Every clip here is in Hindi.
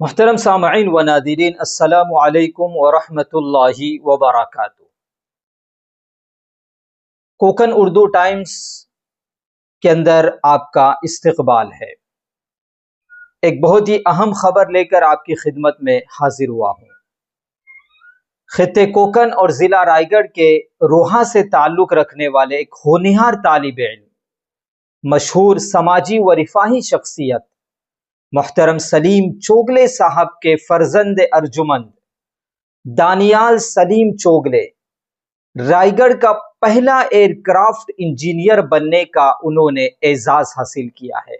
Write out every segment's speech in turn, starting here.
मोहतरम सामईन व नादिरीन, अस्सलामु अलैकुम व रहमतुल्लाहि व बरकातुहू। कोकन उर्दू टाइम्स के अंदर आपका इस्तकबाल है। एक बहुत ही अहम खबर लेकर आपकी खिदमत में हाजिर हुआ हूँ। खित्ते कोकन और ज़िला रायगढ़ के रोहा से ताल्लुक़ रखने वाले एक होनहार तालिब इल्म, मशहूर समाजी व रिफाही शख्सियत मोहतरम सलीम चोगले साहब के फर्जंद अर्जुमंद दानियाल सलीम चोगले रायगढ़ का पहला एयरक्राफ्ट इंजीनियर बनने का उन्होंने एजाज हासिल किया है।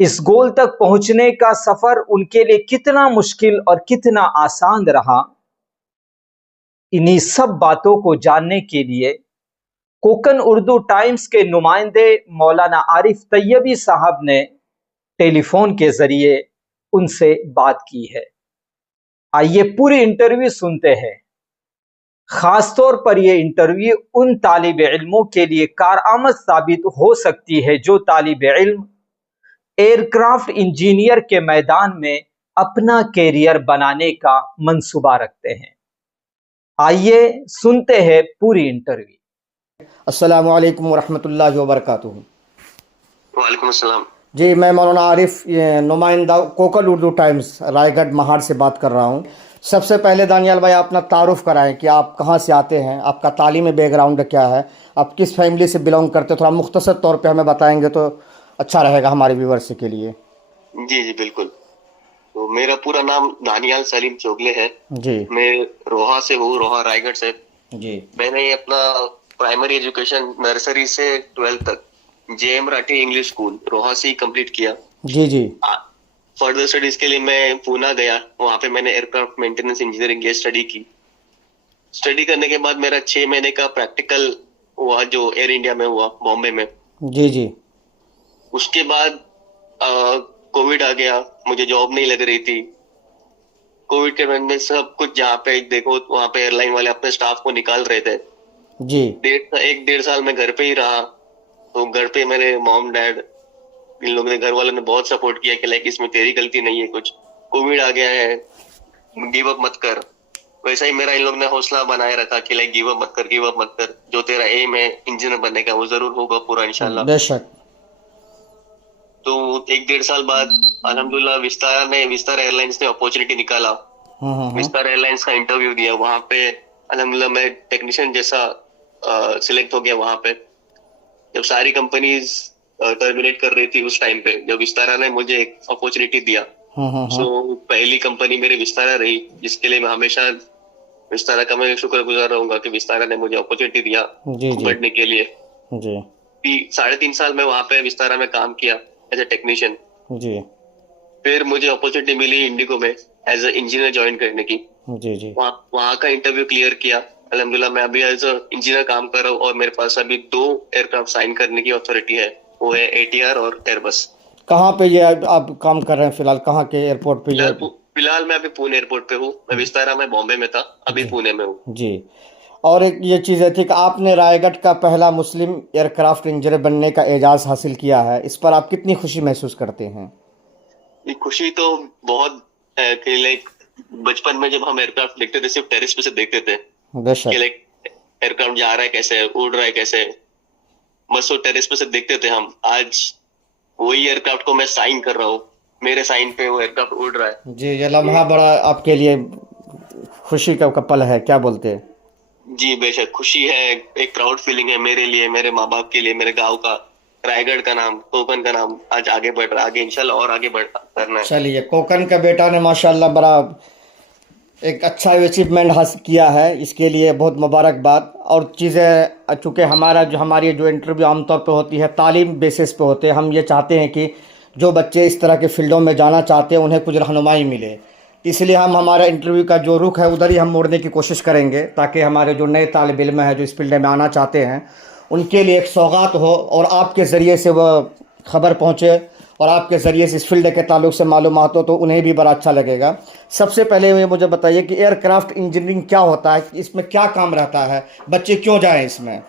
इस गोल तक पहुंचने का सफर उनके लिए कितना मुश्किल और कितना आसान रहा, इन्हीं सब बातों को जानने के लिए कोकन उर्दू टाइम्स के नुमाइंदे मौलाना आरिफ तैयबी साहब ने टेलीफोन के जरिए उनसे बात की है। आइए पूरी इंटरव्यू सुनते हैं। खासतौर पर यह इंटरव्यू उन तालिब इल्मों के लिए कारआमद साबित हो सकती है जो तालिब इल्म एयरक्राफ्ट इंजीनियर के मैदान में अपना कैरियर बनाने का मंसूबा रखते हैं। आइए सुनते हैं पूरी इंटरव्यू। अस्सलामु अलैकुम वरहमतुल्लाहि वबरकातुहू। वालेकुम अस्सलाम। जी, मैं मौलाना आरिफ, नुमाइंदा कोकल उर्दू टाइम्स रायगढ़ महाड़ से बात कर रहा हूँ। सबसे पहले दानियाल भाई, अपना तारुफ कराएं कि आप कहाँ से आते हैं, आपका तालीमी बैकग्राउंड क्या है, आप किस फैमिली से बिलोंग करते हैं, थोड़ा मुख्तसर तौर पे हमें बताएंगे तो अच्छा रहेगा हमारे व्यूवर्स के लिए। जी जी बिल्कुल। तो मेरा पूरा नाम दानियाल सलीम चोगले है जी। मैं रोहा से हूँ, रोहा रायगढ़ से। जी। मैंने अपना प्राइमरी एजुकेशन नर्सरी से 12th तक JM राठी इंग्लिश स्कूल रोहा से ही कंप्लीट किया। जी जी। फर्दर स्टडीज के लिए मैं पूना गया, वहाँ पे मैंने एयरक्राफ्ट मेंटेनेंस इंजीनियरिंग की स्टडी की। स्टडी करने के बाद मेरा 6 महीने का प्रैक्टिकल हुआ जो एयर इंडिया में हुआ, बॉम्बे में। जी जी। उसके बाद कोविड आ गया, मुझे जॉब नहीं लग रही थी। कोविड के बाद में सब कुछ जहाँ पे देखो वहाँ पे एयरलाइन वाले अपने स्टाफ को निकाल रहे थे। जी। 1.5 साल मैं घर पे ही रहा। तो घर पे मेरे मॉम डैड इन लोगों ने, घर वालों ने बहुत सपोर्ट किया कि लाइक इसमें तेरी गलती नहीं है कुछ, कोविड आ गया है, गिव अप मत कर। वैसा ही मेरा इन लोगों ने हौसला बनाए रखा कि लाइक गिव अप मत कर, गिव अप मत कर, जो तेरा एम है इंजीनियर बनने का वो जरूर होगा पूरा इंशाल्लाह। बेशक। तो 1.5 साल बाद अल्हम्दुलिल्लाह विस्तारा एयरलाइंस ने अपॉर्चुनिटी निकाला। विस्तारा एयरलाइंस का इंटरव्यू दिया, वहां पे अल्हम्दुलिल्लाह मैं टेक्नीशियन जैसा सिलेक्ट हो गया। वहां पे जब सारी कंपनीज टर्मिनेट कर रही थी उस टाइम पे, जब विस्तारा ने मुझे एक अपॉर्चुनिटी दिया, सो पहली कंपनी मेरी विस्तारा रही, जिसके लिए मैं हमेशा विस्तारा का मैं शुक्रगुजार रहूंगा कि विस्तारा ने मुझे अपॉर्चुनिटी दिया बढ़ने के लिए। 3.5 साल में वहां पे विस्तारा में काम किया एज ए टेक्नीशियन। जी। फिर मुझे अपॉर्चुनिटी मिली इंडिगो में एज ए इंजीनियर ज्वाइन करने की। जी जी। वहाँ का इंटरव्यू क्लियर किया, अल्हम्दुलिल्लाह मैं अभी एज ए इंजीनियर काम कर रहा हूँ और मेरे पास अभी 2 एयरक्राफ्ट साइन करने की अथॉरिटी है, वो है ATR और एयरबस। कहाँ पे ये आप काम कर रहे हैं फिलहाल, कहाँ के एयरपोर्ट पे? फिलहाल मैं अभी पुणे एयरपोर्ट पे हूँ। मैं विस्तारा में बॉम्बे में था, अभी पुणे में हूँ। जी। और एक ये चीज़ है थी कि आपने रायगढ़ का पहला मुस्लिम एयरक्राफ्ट इंजीनियर बनने का एजाज़ हासिल किया है, इस पर आप कितनी खुशी महसूस करते हैं? ये खुशी तो बहुत है कि लाइक बचपन में जब हम एयरक्राफ्ट देखते थे सिर्फ टेरेस पे से देखते थे कि लाइक एयरक्राफ्ट जा रहा है कैसे, उड़ रहा है कैसे, बस वो टेरेस पे से देखते थे हम। आज वही एयरक्राफ्ट को मैं साइन कर रहा हूँ, मेरे साइन पे वो एयरक्राफ्ट उड़ रहा है। जी, ये लम्हा बड़ा आपके लिए खुशी का पल है, क्या बोलते हैं? जी बेशक खुशी है, एक प्राउड फीलिंग है मेरे लिए, मेरे माँ बाप के लिए, मेरे गांव का, रायगढ़ का नाम, कोकन का नाम आज आगे बढ़ रहा है, आगे इंशाल्लाह और आगे बढ़ करना है। चलिए, कोकन का बेटा ने माशाल्लाह बड़ा एक अच्छा अचीवमेंट हासिल किया है, इसके लिए बहुत मुबारकबाद। और चीज़ें चूँकि हमारी जो इंटरव्यू आमतौर पे होती है तालीम बेसिस पे होते हैं, हम ये चाहते हैं कि जो बच्चे इस तरह के फील्डों में जाना चाहते हैं उन्हें कुछ रहनुमाई मिले, इसलिए हम हमारा इंटरव्यू का जो रुख है उधर ही हम मोड़ने की कोशिश करेंगे, ताकि हमारे जो नए तालिब इल्म हैं जो इस फील्ड में आना चाहते हैं उनके लिए एक सौगात हो और आपके ज़रिए से वह खबर पहुँचे और आपके ज़रिए से इस फील्ड के ताल्लुक से मालूमात हो तो उन्हें भी बड़ा अच्छा लगेगा। सबसे पहले ये मुझे बताइए कि एयरक्राफ्ट इंजीनियरिंग क्या होता है, इसमें क्या काम रहता है, बच्चे क्यों जाएं इसमें?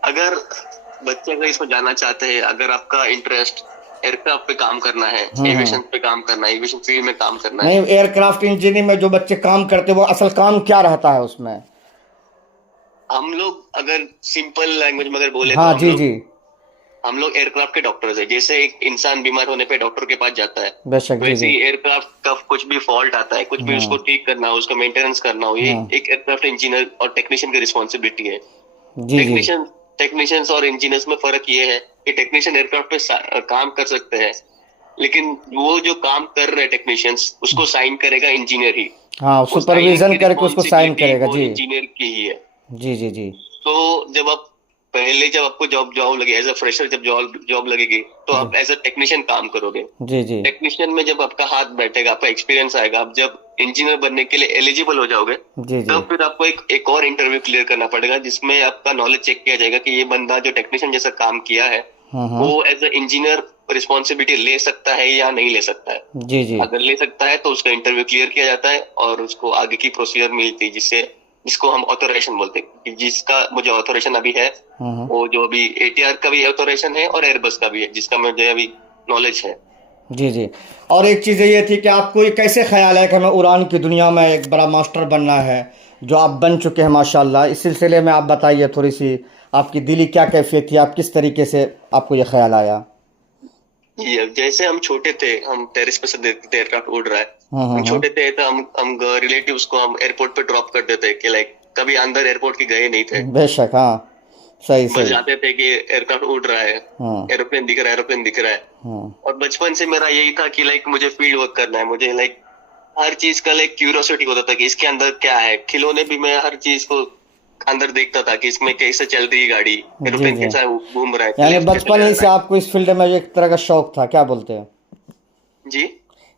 अगर बच्चे अगर इसमें जाना चाहते हैं, अगर आपका इंटरेस्ट एयरक्राफ्ट पे काम करना है, एविएशन पे काम करना है, एविएशन फील्ड में काम करना है। नहीं, एयरक्राफ्ट इंजीनियरिंग में जो बच्चे काम करते हैं वो असल काम क्या रहता है उसमें? हम लोग अगर सिंपल लैंग्वेज में अगर बोले हाँ तो जी जी, हम लोग एयरक्राफ्ट के डॉक्टर्स है। जैसे एक इंसान बीमार होने पे डॉक्टर के पास जाता है, बेशक जी वैसे जी। ही एयरक्राफ्ट का कुछ भी फॉल्ट आता है, कुछ भी उसको ठीक करना हो, उसका मेंटेनेंस करना हो, ये एक एयरक्राफ्ट इंजीनियर और टेक्नीशियन की रिस्पॉन्सिबिलिटी है। जी जी। टेक्नीशियंस और इंजीनियर्स में फर्क ये है कि टेक्नीशियन एयरक्राफ्ट पे काम कर सकते हैं, लेकिन वो जो काम कर रहे हैं टेक्नीशियंस, उसको साइन करेगा इंजीनियर ही। हाँ, सुपरविजन करके उसको साइन करेगा जी। इंजीनियर की ही है। जी जी जी। तो जब आपको जॉब लगे एज अ फ्रेशर, जब जॉब लगेगी तो आप एज अ टेक्नीशियन काम करोगे। जी जी। टेक्नीशियन में जब आपका हाथ बैठेगा, आपका एक्सपीरियंस आएगा, आप जब इंजीनियर बनने के लिए एलिजिबल हो जाओगे, जी जी। तब फिर आपको एक और इंटरव्यू क्लियर करना पड़ेगा, जिसमें आपका नॉलेज चेक किया जाएगा कि ये बंदा जो टेक्नीशियन जैसा काम किया है वो एज अ इंजीनियर रिस्पॉन्सिबिलिटी ले सकता है या नहीं ले सकता है। जी जी। अगर ले सकता है तो उसका इंटरव्यू क्लियर किया जाता है और उसको आगे की प्रोसीजर मिलती है, जिसको हम ऑथोराइजेशन बोलते हैं। जिसका मुझे ऑथोराइजेशन अभी है, वो जो अभी ATR का भी ऑथोराइजेशन है और एयरबस का भी है, जिसका मुझे अभी नॉलेज है। जी जी। और एक चीज़ ये थी कि आपको ये कैसे ख्याल है कि हमें उड़ान की दुनिया में एक बड़ा मास्टर बनना है, जो आप बन चुके हैं माशाल्लाह। इस सिलसिले में आप बताइए थोड़ी सी आपकी दिली क्या कैफियत थी, आप किस तरीके से आपको ये ख्याल आया? ये जैसे हम छोटे थे, हम टेरिस पे से देखते थे एयरक्राफ्ट उड़ रहा है, हम छोटे थे तो हम रिलेटिव्स को हम एयरपोर्ट पे ड्रॉप कर देते कि लाइक कभी अंदर एयरपोर्ट के गए नहीं थे। बेशक, हाँ सही बस सही। जाते थे कि एयरक्राफ्ट उड़ रहा है, एरोप्लेन दिख रहा है, एरोप्लेन दिख रहा है। और बचपन से मेरा यही था कि लाइक मुझे फील्ड वर्क करना है, मुझे लाइक हर चीज का लाइक क्यूरियोसिटी होता था कि इसके अंदर क्या है। खिलौने भी मैं हर चीज को अंदर देखता था कि इसमें कैसे चल रही है गाड़ी, एरोप्लेन कैसा घूम रहा है। यानी बचपन ही से आपको इस फील्ड में एक तरह का शौक था, क्या बोलते हैं जी?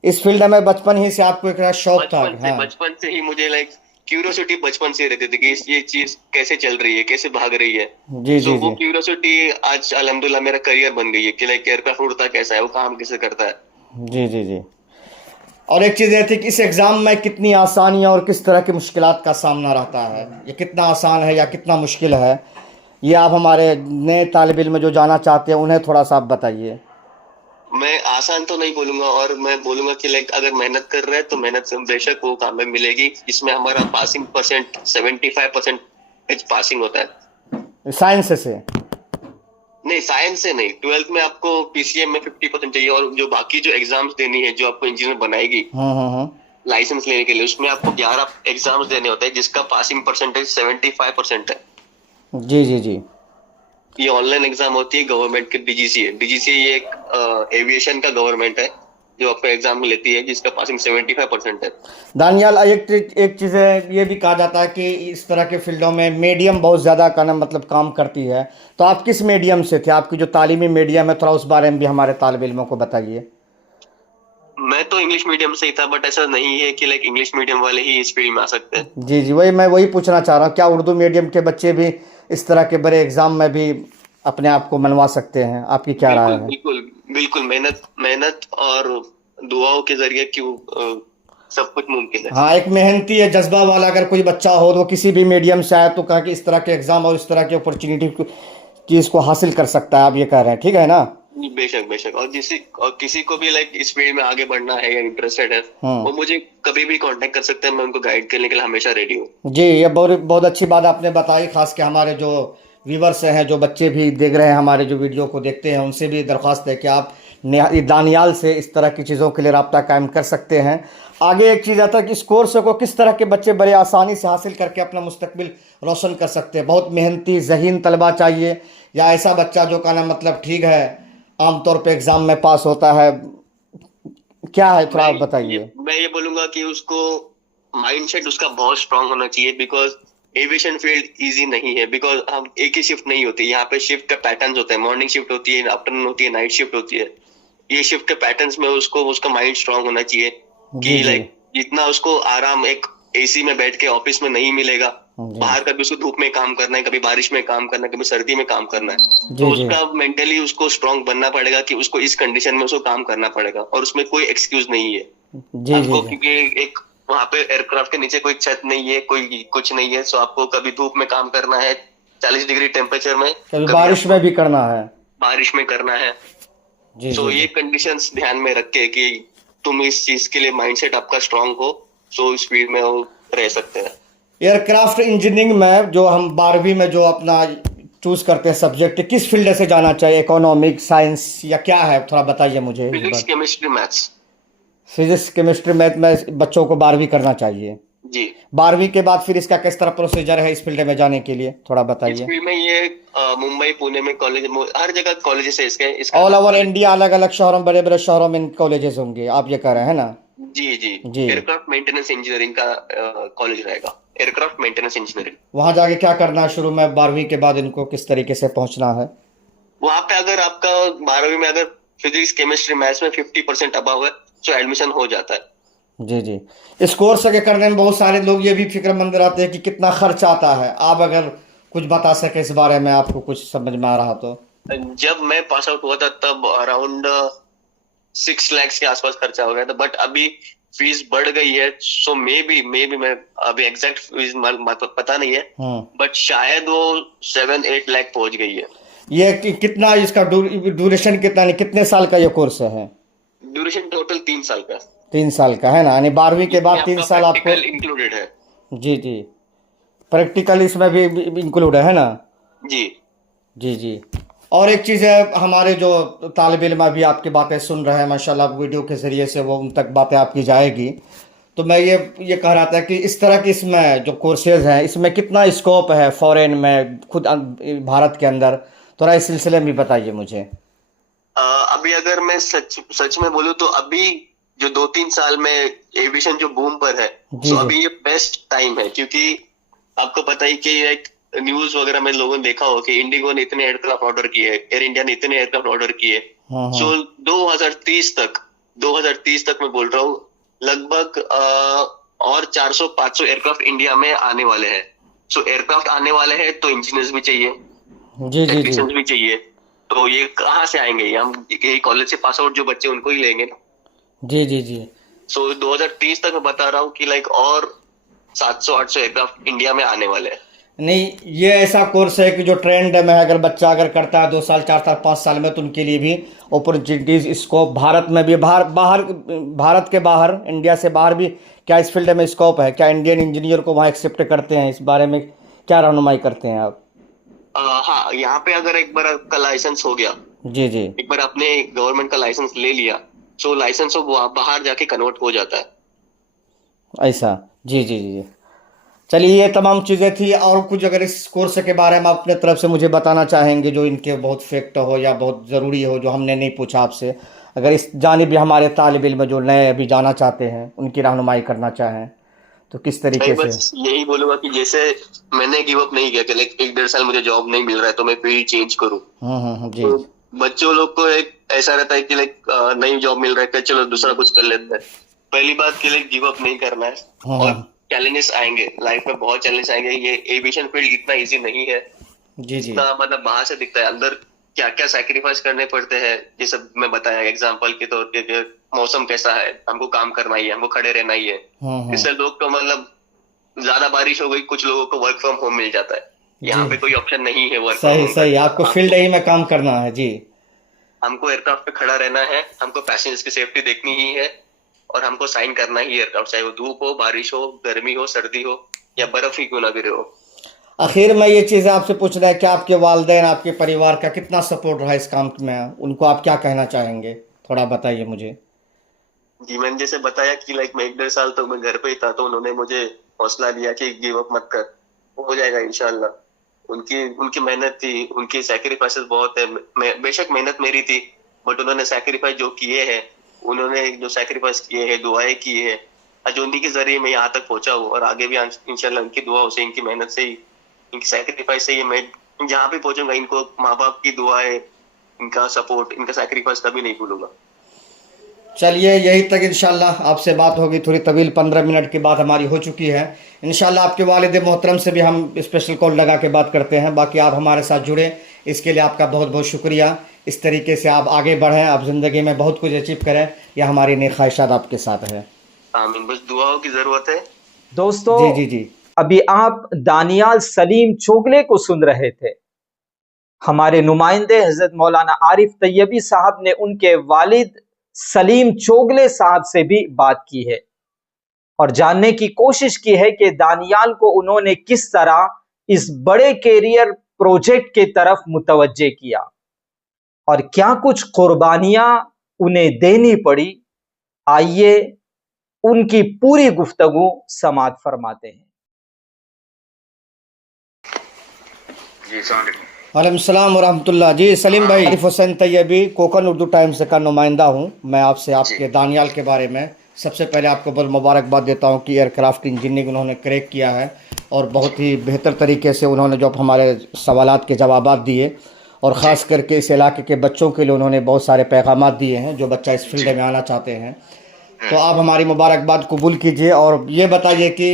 इस फील्ड में बचपन ही से आपको एक शौक था? हाँ। बचपन से ही मुझे लाइक क्यूरियोसिटी बचपन से रहती थी कि ये चीज कैसे चल रही है, कैसे भाग रही है। जी जी वो क्यूरियोसिटी आज अल्हम्दुलिल्लाह मेरा करियर बन गई है कि लाइक एयरक्राफ्ट उड़ता कैसा है, वो काम कैसे करता है। जी जी जी। और एक चीज़ ये थी कि इस एग्ज़ाम में कितनी आसानियाँ और किस तरह की मुश्किलात का सामना रहता है, ये कितना आसान है या कितना मुश्किल है, ये आप हमारे नए तालिब इल्म जो जाना चाहते हैं उन्हें थोड़ा सा आप बताइए। मैं आसान तो नहीं बोलूंगा, और मैं बोलूंगा कि लाइक अगर मेहनत कर रहे हैं तो मेहनत से बेशक वो कामयाबी मिलेगी। इसमें हमारा पासिंग परसेंट 75% पासिंग होता है। साइंस से? नहीं, साइंस से नहीं। 12th में आपको PCM में 50% चाहिए, और जो बाकी जो एग्जाम्स देनी है, जो आपको इंजीनियर बनाएगी लाइसेंस लेने के लिए, उसमें आपको 11 एग्जाम्स देने होते हैं, जिसका पासिंग परसेंटेज 75% है। जी जी जी। ये ऑनलाइन एग्जाम होती है, गवर्नमेंट की DGCA है। DGCA ये एक एविएशन का गवर्नमेंट है जो आपका एग्जाम लेती है, जिसका पासिंग 75% है। दानियाल, एक चीज़ है, ये भी कहा जाता है कि इस तरह के फील्डों में मीडियम बहुत ज़्यादा का ना मतलब काम करती है, तो आप किस मीडियम से थे? आपकी जो तालीमी मीडियम है, थोड़ा उस बारे में भी हमारे तालिब इल्मों को बताइए। मैं तो इंग्लिश मीडियम से ही था, बट ऐसा नहीं है कि लाइक इंग्लिश मीडियम वाले ही इस फील्ड में आ सकते हैं। जी जी, मैं वही पूछना चाह रहा हूँ, क्या उर्दू मीडियम के बच्चे भी इस तरह के बड़े एग्जाम में भी अपने आप को मनवा सकते हैं? आपकी क्या राय है? बिल्कुल बिल्कुल, मेहनत और दुआओं के जरिए क्यों सब कुछ मुमकिन है। हाँ, एक मेहनती है जज्बा वाला अगर कोई बच्चा हो तो किसी भी मीडियम से आए तो कहा कि इस तरह के एग्जाम और इस तरह की अपॉर्चुनिटी चीज को हासिल कर सकता है, आप ये कह रहे हैं, ठीक है ना? बेशक बेशक। और किसी को भी लाइक इस फील्ड में आगे बढ़ना है या इंटरेस्टेड है, वो मुझे कभी भी कांटेक्ट कर सकते हैं। मैं उनको गाइड करने के लिए हमेशा रेडी हूँ। जी, ये बहुत अच्छी बात आपने बताई। खास के हमारे जो व्यूवर्स हैं, जो बच्चे भी देख रहे हैं हमारे जो वीडियो को देखते हैं, उनसे भी दरख्वास्त है कि आप दानियाल से इस तरह की चीज़ों के लिए रब्ता कायम कर सकते हैं। आगे एक चीज़ आता है कि इस कोर्स को किस तरह के बच्चे बड़े आसानी से हासिल करके अपना मुस्तकबिल रोशन कर सकते हैं? बहुत मेहनती ज़हीन तलबा चाहिए या ऐसा बच्चा जो का ना मतलब ठीक है आमतौर पे एग्ज़ाम में पास होता है, क्या है, थोड़ा आप बताइए। मैं ये बोलूँगा कि उसको माइंडसेट उसका बहुत स्ट्रांग होना चाहिए, बिकॉज एविएशन फील्ड इजी नहीं है। बिकॉज हम एक ही शिफ्ट नहीं होती, यहाँ पे शिफ्ट का पैटर्न होता है। मॉर्निंग शिफ्ट होती है, आफ्टरनून होती है, नाइट शिफ्ट होती है। ये शिफ्ट के पैटर्न्स में उसका माइंड स्ट्रांग होना चाहिए कि लाइक जितना उसको आराम एक AC में बैठ के ऑफिस में नहीं मिलेगा, बाहर कभी उसको धूप में काम करना है, कभी बारिश में काम करना है, कभी सर्दी में काम करना है, तो उसका मेंटली उसको स्ट्रांग बनना पड़ेगा कि उसको इस कंडीशन में उसको काम करना पड़ेगा, और उसमें कोई एक्सक्यूज नहीं है आपको, क्योंकि एक वहां पे एयरक्राफ्ट के नीचे कोई छत नहीं है, कोई कुछ नहीं है। सो आपको कभी धूप में काम करना है 40 डिग्री टेम्परेचर में, कभी बारिश में भी करना है, बारिश में करना है। जी सो जी ये जी। कंडीशंस ध्यान में रख के कि तुम इस चीज के लिए माइंडसेट आपका स्ट्रांग हो, सो इस फील्ड में वो रह सकते हैं। एयरक्राफ्ट इंजीनियरिंग में जो हम 12वीं में जो अपना चूज करते हैं सब्जेक्ट, किस फील्ड से जाना चाहिए, इकोनॉमिक, साइंस या क्या है, थोड़ा बताइए मुझे इस फिजिक्स, बार। Chemistry, maths. Physics, chemistry, math में बच्चों को 12वीं करना चाहिए। जी। 12वीं के बाद फिर इसका किस तरह प्रोसीजर है इस फील्ड में जाने के लिए, थोड़ा इस बताइए। फील्ड में ये मुंबई, पुणे में कॉलेज, हर जगह कॉलेजेस है इसके, इसका ऑल अलग ओवर अलग। इंडिया अलग अलग शहरों, बड़े बड़े शहरों में कॉलेजेस होंगे, आप ये कह रहे हैं ना। जी जी। जी। एयरक्राफ्ट मेंटेनेंस इंजीनियरिंग का कॉलेज रहेगा, एयरक्राफ्ट मेंटेनेंस इंजीनियरिंग। वहाँ जाके क्या करना है शुरू में, 12वीं के बाद इनको किस तरीके से पहुंचना है। वहां पे अगर आपका 12वीं में अगर फिजिक्स, केमिस्ट्री, मैथ्स में 50% अबव है तो एडमिशन हो जाता है। जी जी। इस कोर्स के करने में बहुत सारे लोग ये भी फिक्रमंद रहते हैं कि कितना खर्च आता है, आप अगर कुछ बता सके इस बारे में, आपको कुछ समझ में आ रहा तो। जब मैं पास आउट हुआ था तब अराउंड 6 लाख के आसपास खर्चा हो गया था, बट अभी फीस बढ़ गई है। सो मे बी मैं अभी एग्जैक्ट फीस पता नहीं है, बट शायद वो 7-8 लाख पहुंच गई है। ये कितना इसका ड्यूरेशन कितना, यानी कितने साल का ये कोर्स है। ड्यूरेशन टोटल 3 साल का। 3 साल का है ना, यानी 12वीं के इसमें बाद 3 साल आपको। प्रैक्टिकल इंक्लूडेड है। जी जी। प्रैक्टिकल इसमें भी इंक्लूड है ना। जी जी जी। और एक चीज़ है, हमारे जो तालिब इल्म अभी आपकी बातें सुन रहे हैं माशाल्लाह, वीडियो के ज़रिए से वो उन तक बातें आपकी जाएगी। तो मैं ये कह रहा था कि इस तरह की इसमें जो कोर्सेज हैं, इसमें कितना स्कोप है फॉरेन में, खुद भारत के अंदर, थोड़ा इस सिलसिले में बताइए मुझे। अभी अगर मैं सच में बोलूं तो अभी जो 2-3 साल में एविएशन जो बूम पर है, जी तो जी। अभी ये बेस्ट टाइम है, क्योंकि आपको पता ही कि एक न्यूज वगैरह में लोगों ने देखा हो कि इंडिगो ने इतने एयरक्राफ्ट ऑर्डर किए, एयर इंडिया ने इतने एयरक्राफ्ट ऑर्डर किए। सो 2030 तक मैं बोल रहा हूँ लगभग और 400-500 एयरक्राफ्ट इंडिया में आने वाले हैं। सो एयरक्राफ्ट आने वाले हैं तो इंजीनियर्स भी चाहिए, जी जी जी। टेक्नीशियंस भी चाहिए। तो ये कहाँ से आएंगे, ये हम यही कॉलेज से पास आउट जो बच्चे उनको ही लेंगे ना। जी जी जी। सो 2030 तक मैं बता रहा हूँ कि लाइक और 700-800 एयरक्राफ्ट इंडिया में आने वाले हैं। नहीं, ये ऐसा कोर्स है कि जो ट्रेंड में है, अगर बच्चा अगर करता है 2 साल, 4 साल, 5 साल में, तो उनके लिए भी अपॉर्चुनिटीज़, स्कोप भारत में भी, भारत के बाहर, इंडिया से बाहर भी क्या इस फील्ड में स्कोप है, क्या इंडियन इंजीनियर को वहाँ एक्सेप्ट करते हैं, इस बारे में क्या रहनुमाई करते हैं आप। हाँ, यहाँ पे अगर एक बार आपका लाइसेंस हो गया, जी जी। एक बार आपने गवर्नमेंट का लाइसेंस ले लिया, सो लाइसेंस वो बाहर जाके कन्वर्ट हो जाता है। ऐसा। जी जी जी। चलिए, ये तमाम चीज़ें थी, और कुछ अगर इस कोर्स के बारे में अपने तरफ से मुझे बताना चाहेंगे जो इनके बहुत फैक्ट हो या बहुत ज़रूरी हो, जो हमने नहीं पूछा आपसे, अगर इस जानिब भी हमारे तालिब इल्म जो नए अभी जाना चाहते हैं उनकी रहनुमाई करना चाहें, तो किस मैं तरीके से। बस यही बोलूंगा कि जैसे मैंने गिव अप नहीं किया कि लाइक 1-1.5 साल मुझे जॉब नहीं मिल रहा है तो मैं फील्ड चेंज करूँ। जी। तो बच्चों लोग को एक ऐसा रहता है कि लाइक नई जॉब मिल रहा है, चलो दूसरा कुछ कर लेते हैं। पहली बात कि लाइक गिव अप नहीं करना है, और चैलेंजेस आएंगे लाइफ में, बहुत चैलेंज आएंगे। ये एविएशन फील्ड इतना इजी नहीं है जी जी। जितना मतलब बाहर से दिखता है। अंदर क्या क्या सैक्रिफाइस करने पड़ते हैं, ये सब मैं बताया एग्जांपल के तौर पे कि मौसम कैसा है, हमको काम करना ही है, हमको खड़े रहना ही है। इससे लोग तो मतलब ज्यादा बारिश हो गई, कुछ लोगों को वर्क फ्रॉम होम मिल जाता है, यहाँ पे कोई ऑप्शन नहीं है वर्क फ्रॉम सही होम सही, आपको फील्ड ही में काम करना है। जी। हमको एयरक्राफ्ट पे खड़ा रहना है, हमको पैसेंजर्स की सेफ्टी देखनी ही है, और हमको साइन करना ही एयरक्राफ्ट, चाहे वो धूप हो, बारिश हो, गर्मी हो, सर्दी हो, या बर्फ ही क्यों ना गिरे हो। आखिर में ये चीज़ आपसे पूछना है कि आपके वालिदैन, आपके परिवार का कितना सपोर्ट रहा इस काम में, उनको आप क्या कहना चाहेंगे, थोड़ा बताइए मुझे। जी, मैंने जैसे बताया कि लाइक मैं 1-1.5 साल तो मैं घर पे ही था, तो उन्होंने मुझे हौसला दिया कि गिव अप मत कर, हो जाएगा इंशाल्लाह। उनकी मेहनत थी, उनकी सैक्रिफाइसेस बहुत है। बेशक मेहनत मेरी थी, बट उन्होंने सैक्रिफाइस जो किए हैं, उन्होंने जो सैक्रिफाइस किए हैं, दुआएं की है, आज उन्हीं के जरिए मैं यहाँ तक पहुंचा हूँ, और आगे भी इंशाल्लाह उनकी दुआओं से, इनकी मेहनत से ही, इनकी सैक्रिफाइस से ही मैं जहाँ भी पहुंचूंगा। इनको माँ बाप की दुआएं, इनका सपोर्ट, इनका सैक्रिफाइस कभी नहीं भूलूंगा। चलिए, यही तक इंशाल्लाह आपसे बात होगी, थोड़ी तवील 15 मिनट की बात हमारी हो चुकी है। इंशाल्लाह आपके वालिद मोहतरम से भी हम स्पेशल कॉल लगा के बात करते हैं। बाकी आप हमारे साथ जुड़े, इसके लिए आपका बहुत बहुत शुक्रिया। इस तरीके से आप आगे बढ़ें, आप ज़िंदगी में बहुत कुछ अचीव करें, यह हमारी नेक ख्वाहिशात आपके साथ है। आमीन, बस दुआओं की ज़रूरत है। दोस्तों, जी जी जी। अभी आप दानियाल सलीम चोगले को सुन रहे थे। हमारे नुमाइंदे हजरत मौलाना आरिफ तैयबी साहब ने उनके वालिद सलीम चोगले साहब से भी बात की है और जानने की कोशिश की है कि दानियाल को उन्होंने किस तरह इस बड़े कैरियर प्रोजेक्ट के तरफ मुतवज्जे किया और क्या कुछ कुर्बानियां उन्हें देनी पड़ी। आइए उनकी पूरी गुफ्तगू समाअत फरमाते हैं। जी अस्सलाम वालेकुम। वालेकुम सलाम वरहमतुल्लाह। जी सलीम भाई, आरिफ हुसैन तैयबी कोकन उर्दू टाइम्स का नुमाइंदा हूँ। मैं आपसे आपके दानियाल के बारे में सबसे पहले आपको बहुत मुबारकबाद देता हूँ कि एयरक्राफ्ट इंजीनियरिंग उन्होंने क्रैक किया है और बहुत ही बेहतर तरीके से उन्होंने जो हमारे सवालात के जवाबात दिए और ख़ास करके इस इलाके के बच्चों के लिए उन्होंने बहुत सारे पैगामात दिए हैं जो बच्चा इस फील्ड में आना चाहते हैं। तो आप हमारी मुबारकबाद कबूल कीजिए और ये बताइए कि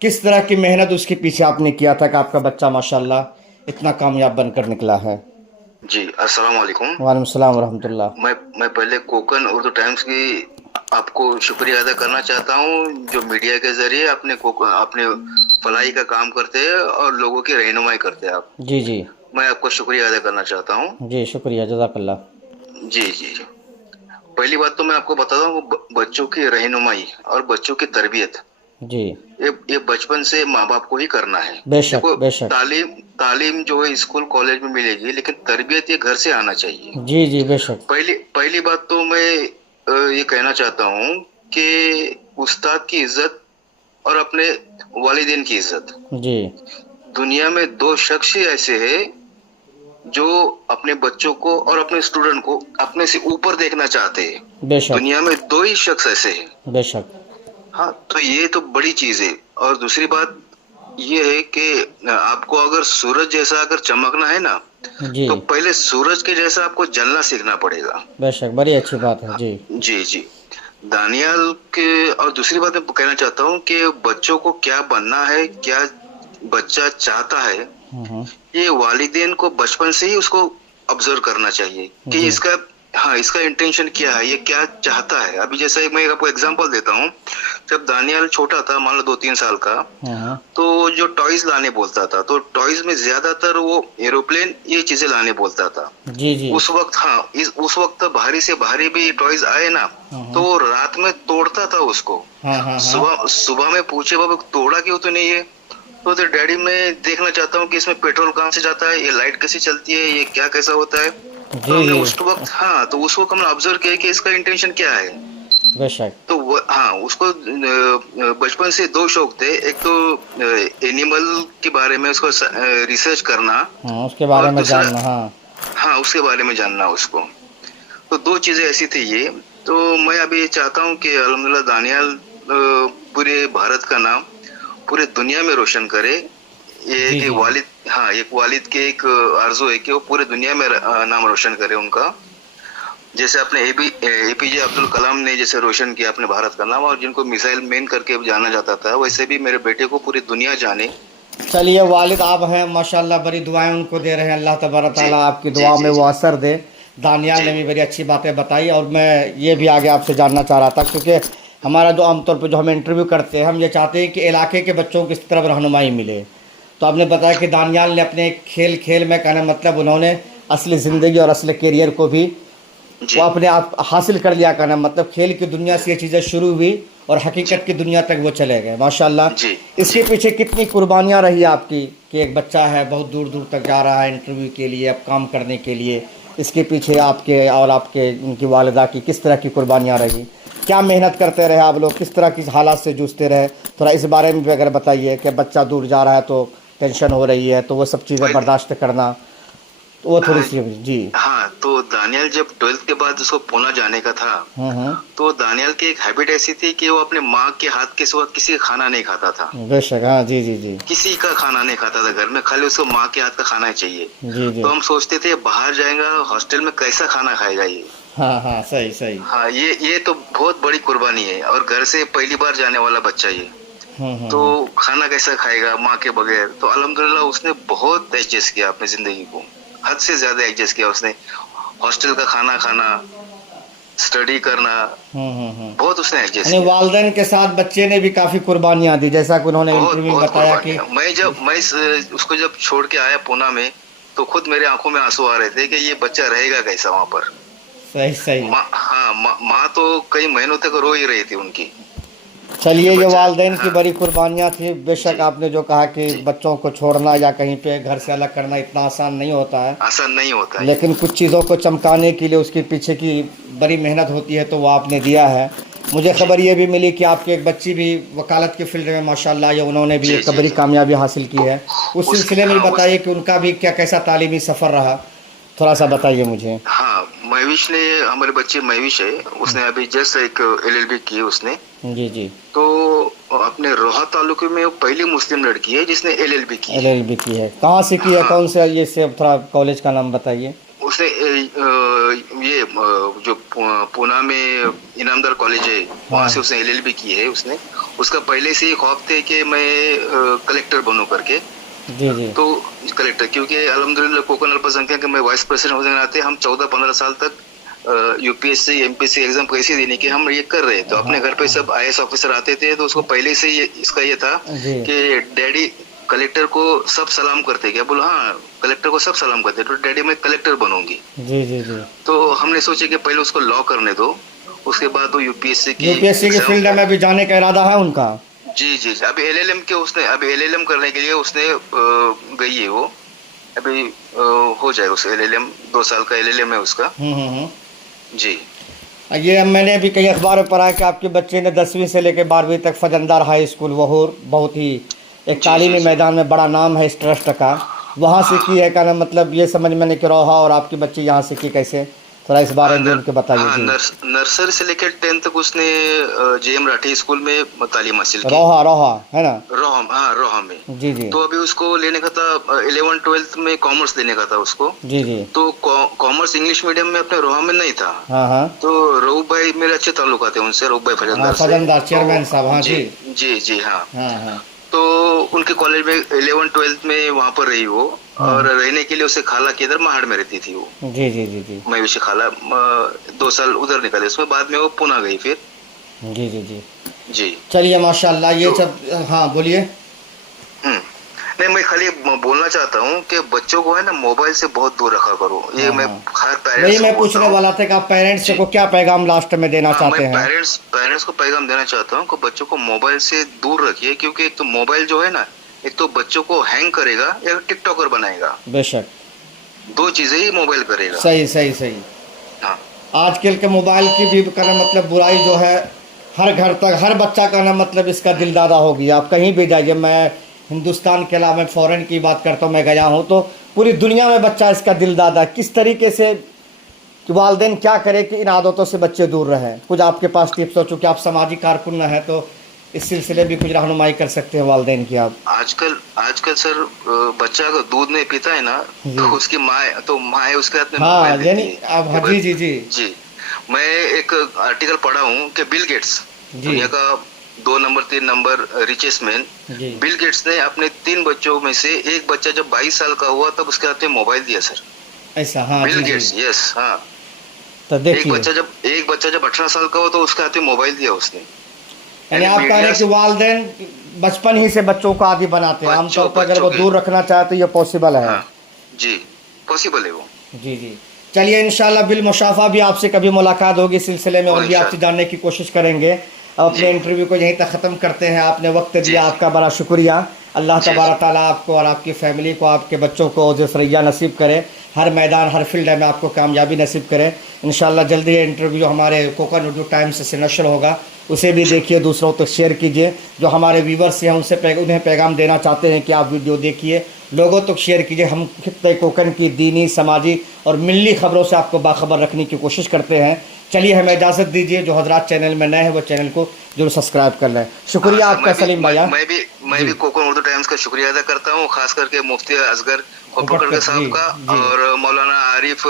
किस तरह की मेहनत उसके पीछे आपने किया था कि आपका बच्चा माशाल्लाह इतना कामयाब बनकर निकला है। जी अस्सलाम वालेकुम। वालेकुम सलाम वरहमतुल्लाह। मैं पहले कोकन उर्दू टाइम्स की आपको शुक्रिया अदा करना चाहता हूँ जो मीडिया के जरिए अपने फलाई का काम करते हैं और लोगों की रहनुमाई करते हैं आप। जी जी, मैं आपको शुक्रिया अदा करना चाहता हूँ। जी शुक्रिया, जज़ाकल्लाह। जी जी जी। पहली बात तो मैं आपको बताता हूँ बच्चों की रहनुमाई और बच्चों की तरबियत जी, ये बचपन से माँ बाप को ही करना है। बेशक देखो, बेशक। तालीम जो है स्कूल कॉलेज में मिलेगी लेकिन तरबियत ये घर से आना चाहिए। जी जी बेशक। पहली बात तो मैं ये कहना चाहता हूँ कि उस्ताद की इज्जत और अपने वालिदैन की इज्जत। जी, दुनिया में दो शख्स ही ऐसे हैं जो अपने बच्चों को और अपने स्टूडेंट को अपने से ऊपर देखना चाहते हैं। बेशक दुनिया में दो ही शख्स ऐसे हैं। बेशक। हाँ, तो ये तो बड़ी चीज है। और दूसरी बात ये है कि आपको अगर सूरज जैसा अगर चमकना है ना जी तो पहले सूरज के जैसा आपको जलना सीखना पड़ेगा। बेशक, बड़ी अच्छी बात है। जी जी जी। दानियाल के और दूसरी बात मैं कहना चाहता हूँ कि बच्चों को क्या बनना है, क्या बच्चा चाहता है, ये वालिदैन को बचपन से ही उसको ऑब्जर्व करना चाहिए कि इसका इंटेंशन क्या है, ये क्या चाहता है। अभी जैसे मैं आपको एग्जांपल देता हूँ, जब दानियाल छोटा था, मान लो 2-3 साल का, तो जो टॉयज लाने बोलता था तो टॉयज में ज्यादातर वो एरोप्लेन ये चीजें लाने बोलता था। जी जी। उस वक्त उस वक्त भारी से भारी भी टॉयज आए ना तो वो रात में तोड़ता था उसको। सुबह में पूछे बाबा तोड़ा क्यों तो नहीं है, तो डैडी मैं देखना चाहता हूँ कि इसमें पेट्रोल कहाँ से जाता है, ये लाइट कैसे चलती है, ये क्या कैसा होता है। तो हमने उस वक्त हमने ऑब्जर्व किया कि इसका इंटेंशन क्या है। बेशक। तो उसको बचपन से दो शौक थे, एक तो एनिमल के बारे में उसको रिसर्च करना, उसके बारे में जानना। हाँ उसके बारे में जानना उसको। तो दो चीजें ऐसी थी ये। तो मैं अभी चाहता हूँ कि अल्हम्दुलिल्लाह दानियाल पूरे भारत का नाम पूरे दुनिया में रोशन करे। एक वालिद के एक आरज़ू है कि वो पूरे दुनिया में नाम रोशन करे उनका। जैसे अपने एपीजे अब्दुल कलाम ने जैसे रोशन किया अपने भारत का नाम और जिनको मिसाइल मैन करके जाना जाता था, वैसे भी मेरे बेटे को पूरी दुनिया जाने। चलिए, वालिद आप हैं माशाल्लाह, बड़ी दुआएं उनको दे रहे हैं। अल्लाह तबारक ताला आपकी दुआ में वो असर दे। दानियाल ने भी बड़ी अच्छी बातें बताई और मैं ये भी आगे आपसे जानना चाह रहा था क्योंकि हमारा जो आमतौर पर जो हम इंटरव्यू करते हैं, हम ये चाहते हैं कि इलाके के बच्चों को इस तरफ रहनुमाई मिले। तो आपने बताया कि दानियाल ने अपने खेल में कहना मतलब उन्होंने असली ज़िंदगी और असली करियर को भी वो अपने आप हासिल कर लिया। कहना मतलब खेल की दुनिया से ये चीज़ें शुरू हुई और हकीकत की दुनिया तक वो चले गए माशाल्लाह। इसके पीछे कितनी कुर्बानियाँ रही आपकी कि एक बच्चा है बहुत दूर दूर तक जा रहा है इंटरव्यू के लिए, अब काम करने के लिए, इसके पीछे आपके और आपके उनकी वालिदा की किस तरह की कुर्बानियाँ रही, क्या मेहनत करते रहे आप लोग, किस तरह की हालात से जूझते रहे, थोड़ा इस बारे में भी अगर बताइए कि बच्चा दूर जा रहा है तो टेंशन हो रही है, तो वो सब चीज़ें बर्दाश्त करना, तो वो थोड़ी सी। जी हाँ, तो दानियाल जब 12th के बाद उसको पुणे जाने का था तो दानियाल की एक हैबिट ऐसी थी कि वो अपने माँ के हाथ के सिवा किसी का खाना नहीं खाता था। बेशक। हाँ जी जी जी। किसी का खाना नहीं खाता था घर में, खाली उसको माँ के हाथ का खाना ही चाहिए। जी। तो हम सोचते थे बाहर जाएगा हॉस्टल में कैसा खाना खाएगा ये। हाँ सही। हाँ, ये तो बहुत बड़ी कुर्बानी है और घर से पहली बार जाने वाला बच्चा ये, तो खाना कैसा खाएगा माँ के बगैर। तो अल्हम्दुलिल्लाह उसने बहुत एडजस्ट किया अपनी जिंदगी को, हद से ज्यादा एडजस्ट किया उसने। हॉस्टल का खाना खाना, स्टडी करना, बहुत उसने एडजस्ट किया। वालिदैन के साथ बच्चे ने भी काफी कुर्बानियां दी, जैसा कि उन्होंने इंटरव्यू में बताया कि मैं उसको जब छोड़ के आया पुणे में तो खुद मेरे आंखों में आंसू आ रहे थे कि ये बच्चा रहेगा कैसा वहाँ पर। सही सही। माँ तो कई महीनों तक रो ही रही थी उनकी। चलिए, ये बच्चा, वालिदैन की हाँ बड़ी कुर्बानियाँ थी। बेशक जी आपने जो कहा कि जी, बच्चों को छोड़ना या कहीं पे घर से अलग करना इतना आसान नहीं होता है, आसान नहीं होता है। लेकिन कुछ चीज़ों को चमकाने के लिए उसके पीछे की बड़ी मेहनत होती है, तो वो आपने दिया है। मुझे जी खबर ये भी मिली कि आपकी एक बच्ची भी वकालत की फील्ड में माशाल्लाह ये उन्होंने भी जी एक जी बड़ी जी। कामयाबी हासिल की है। उस उस सिलसिले में हाँ भी उस बताइए कि उनका भी क्या कैसा तालीमी सफ़र रहा, थोड़ा सा बताइए मुझे। हाँ, महविश ने, हमारे बच्चे महविश है, उसने अभी जस्ट एक LLB की है उसने। जी जी। तो अपने रोहा तालुके में वो पहली मुस्लिम लड़की है जिसने LLB की है। LLB की है, कहाँ से की है, हाँ, कौन से ये से थोड़ा कॉलेज का नाम बताइए। उसने जो पूना में इनामदार कॉलेज है वहाँ हाँ। से उसने LLB की है उसने। उसका पहले से ही ख्वाब थे कि मैं कलेक्टर बनूं करके। जी जी। तो कलेक्टर, क्योंकि अल्हम्दुलिल्लाह कोकण अल्पसंख्यक में वाइस प्रेसिडेंट होने के नाते हम 14-15 साल तक UPSC MPSC एग्जाम कैसे देने के हम ये कर रहे थे। तो अपने घर पे सब IAS ऑफिसर आते थे, तो उसको पहले से ये इसका ये था जी कि डैडी कलेक्टर को सब सलाम करते। क्या बोला? हाँ, कलेक्टर को सब सलाम करते। तो डैडी मैं कलेक्टर बनूंगी। जी जी जी। तो हमने सोचे कि पहले उसको लॉ करने दो, उसके बाद वो UPSC की UPSC की एग्जाम। फील्ड में भी जाने का इरादा है उनका। जी जी जी। अभी LLM करने के लिए उसने गई है वो। अभी हो जाएगा उसे LLM, 2 साल का LLM है उसका। जी ये अब मैंने भी कई अखबार में पढ़ा है कि आपके बच्चे ने 10वीं से लेकर 12वीं तक फजंदार हाई स्कूल वहूर, बहुत ही एक जी जी तालीमी जी। मैदान में बड़ा नाम है इस ट्रस्ट का, वहाँ से हाँ की है का ना, मतलब ये समझ में नहीं कि रोहा और आपकी बच्ची यहाँ से की कैसे, थोड़ा इस बारे हाँ, में भी उनके बताइए हाँ, जी। नर्सरी से लेकर 10th तक उसने JM राठी स्कूल में तालीम हासिल की। रोहा रोहा है ना। रोहा में। जी जी। तो अभी उसको लेने का था 11th-12th में कॉमर्स लेने का था उसको। जी जी। तो कॉमर्स इंग्लिश मीडियम में अपने रोहा में नहीं था। हाँ हाँ तो रऊफ भाई मेरे अच्छे ताल्लुकात हैं उनसे, रऊफ भाई हाँ, फजंदार से। फजंदार तो चेयरमैन साहब, हाँ जी जी। जी जी हाँ। हाँ हाँ तो उनके कॉलेज में 11th-12th में वहाँ पर रही वो। और रहने के लिए उसे खाला के इधर महाड़ में रहती थी वो। जी जी जी जी। मैं विषय खाला 2 साल उधर निकाले, उसमें बाद में वो पुणे गई फिर। जी जी जी। जी। चलिए माशाल्लाह ये तो सब, हाँ बोलिए। नहीं, मैं खाली बोलना चाहता हूँ कि बच्चों को है ना मोबाइल से बहुत दूर रखा करो। ये हाँ मैं हाँ, हर वही पेरेंट्स को मैं बोलता पूछने हूँ। वाला था कि आप पेरेंट्स जी को क्या पैगाम लास्ट में देना हाँ, चाहते मैं हैं। पेरेंट्स को पैगाम देना चाहता हूँ कि बच्चों को मोबाइल से दूर रखिए। क्योंकि एक तो मोबाइल जो है ना, एक तो बच्चों को हैंग करेगा या टिकटॉकर बनाएगा। बेशक। 2 चीजें ही मोबाइल करेगा। सही सही सही। हाँ आजकल के मोबाइल की भी कहना मतलब बुराई जो है हर घर तक, हर बच्चा का ना मतलब इसका दिलदादा हो गया। आप कहीं भी जाइए, मैं हिंदुस्तान के अलावा मैं फ़ॉरेन की बात करता हूँ, मैं गया हूँ तो पूरी दुनिया में बच्चा इसका दिलदादा। किस तरीके से कि वालिदैन क्या करे कि इन आदतों से बच्चे दूर रहें, कुछ आपके पास टिप्स हो, चूँकि आप सामाजिक कारकुन हैं तो इस सिलसिले भी कुछ रहनुमाई कर सकते हैं वालिदैन की आप। आजकल सर बच्चा अगर दूध नहीं पीता है ना, तो उसकी माँ है उसके हाथ में हाँ मोबाइल यानी देती है। आप, हाँ जी जी जी जी। मैं एक आर्टिकल पढ़ा हूँ कि बिल गेट्स, जी दुनिया का 2 नंबर 3 नंबर रिचेस्ट मैन, जी। बिल गेट्स ने अपने 3 बच्चों में से एक बच्चा जब 22 साल का हुआ तब उसके हाथ में मोबाइल दिया सर। ऐसा, हाँ बिल जी गेट्स, जी। यस हाँ। तो एक देखिए, बच्चा जब 18 साल का हुआ तो उसके हाथ में मोबाइल दिया उसने। यानी आप कह रहे हैं कि वालिदैन बचपन ही से बच्चों को आदी बनाते हैं। आमतौर पर अगर वो दूर रखना चाहे तो ये पॉसिबल है। हाँ जी, पॉसिबल है वो। जी जी। चलिए इंशाल्लाह बिल मुशाफा भी आपसे कभी मुलाकात होगी इस सिलसिले में, और भी आपसे जानने की कोशिश करेंगे। अब अपने इंटरव्यू को यहीं तक ख़त्म करते हैं। आपने वक्त दिया, आपका बड़ा शुक्रिया। अल्लाह तबारक ताला आपको और आपकी फैमिली को, आपके बच्चों को जो सरैया नसीब करे, हर मैदान हर फील्ड में आपको कामयाबी नसीब करे। इंशाल्लाह जल्दी ये इंटरव्यू हमारे कोकण उर्दू टाइम्स से नशर होगा, उसे भी देखिए, दूसरों तक शेयर कीजिए। जो हमारे व्यूवर्स हैं उन्हें पैगाम देना चाहते हैं कि आप वीडियो देखिए, लोगों तक शेयर कीजिए। हम खित्ते कोकण की दीनी, समाजी और मिली खबरों से आपको बाखबर रखने की कोशिश करते हैं। चलिए हमें इजाज़त दीजिए। जो हजरात चैनल में नए हैं वो चैनल को जरूर सब्सक्राइब कर लें। शुक्रिया आपका सलीम भैया। मैं भी कोकण उर्दू टाइम्स का शुक्रिया अदा करता हूँ, खास करके मुफ्ती असगर खोपड़कर साहब का और मौलाना आरिफ